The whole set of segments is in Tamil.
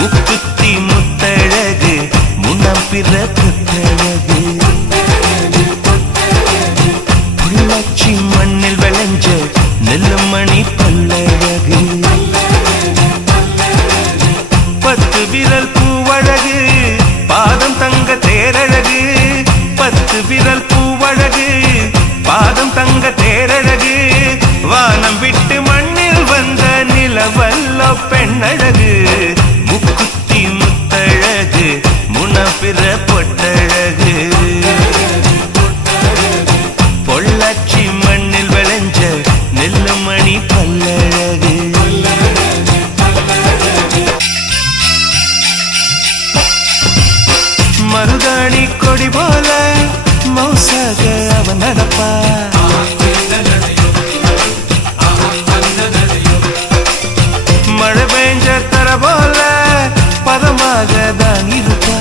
முக்குத்தி முத்தழகு முன்னம் பிற புத்தழகு பொள்ளாச்சி மண்ணில் விளைஞ்ச நெல்லுமணி பல்லழகு 10 விரல் பூவழகு பாதம் தங்க தேரழகு 10 விரல் பூவழகு பாதம் தங்க தேரழகு வானம் விட்டு மண்ணில் வந்த நிலவல்ல பெண்ணழகு முக்குத்தி முத்தழகு முனப்பிற பொட்டழகு பொள்ளாச்சி மண்ணில் விளைஞ்ச நெல்லுமணி பல்லழகு மருதாணி கொடி போல மௌசாக அவன் நடப்பா மழை பெஞ்ச தர போல பதமாக தான் இருப்பா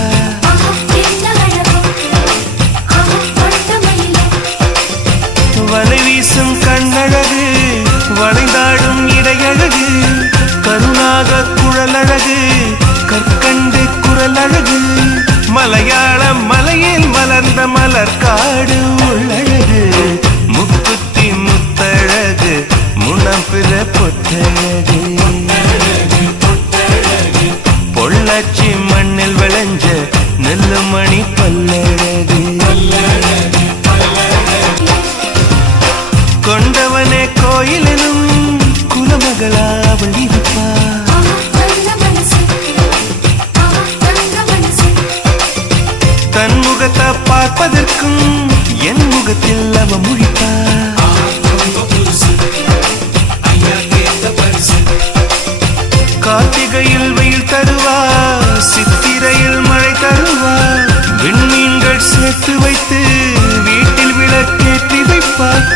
வலை வீசும் கண்ணழகு வளைந்தாடும் இடையழகு கருணாக குழலழகு கற்கண்டு குரலழகு மலையாள மலையில் மலர்ந்த மலர்காடு உள்ளழகு முக்குத்தி முத்தழகு முனப்பிற பொட்டழகு பொள்ளாச்சி மண்ணில் விளைஞ்ச நெல்லுமணி பல்லழகு கொண்டவனே கோயிலிலும் குலமகளா அவள் இருப்பா தன் முகத்தை பார்ப்பதற்கும் என் முகத்தில் அவ முழிப்பா கார்த்திகையில் வெயில் தருவா சித்திரையில் மழை தருவா விண்மீன்கள் சேர்த்து வைத்து வீட்டில் விளக்கேற்றி வைப்பார்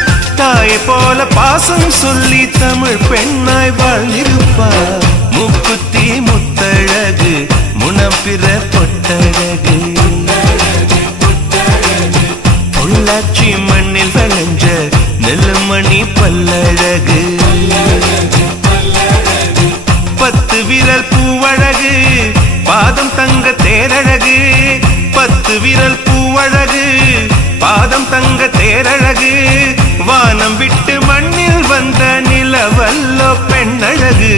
தாயை போல பாசம் சொல்லி தமிழ் பெண்ணாய் வாழ்ந்திருப்பார் முக்குத்தி முத்தழகு முனப்பிற பொட்டழகு பொள்ளாச்சி மண்ணில் விளைஞ்ச நெல்லுமணி பல்லழகு 10 விரல் பூவழகு பாதம் தங்க தேரழகு 10 விரல் பூவழகு பாதம் தங்க தேரழகு வானம் விட்டு மண்ணில் வந்த நிலவல்லோ பெண்ணழகு